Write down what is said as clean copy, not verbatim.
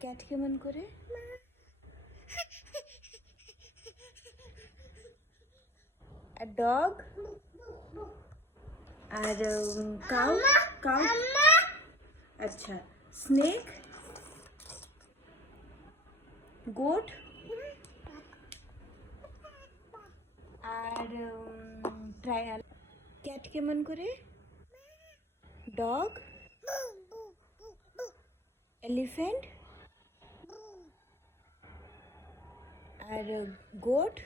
Cat কেমন করে? A dog? আর কাউ? কাউ? আচ্ছা, স্নেক? গোট? আর ট্রায়াল। ক্যাট কেমন করে? ডগ? এলিফ্যান্ট? আর গোট?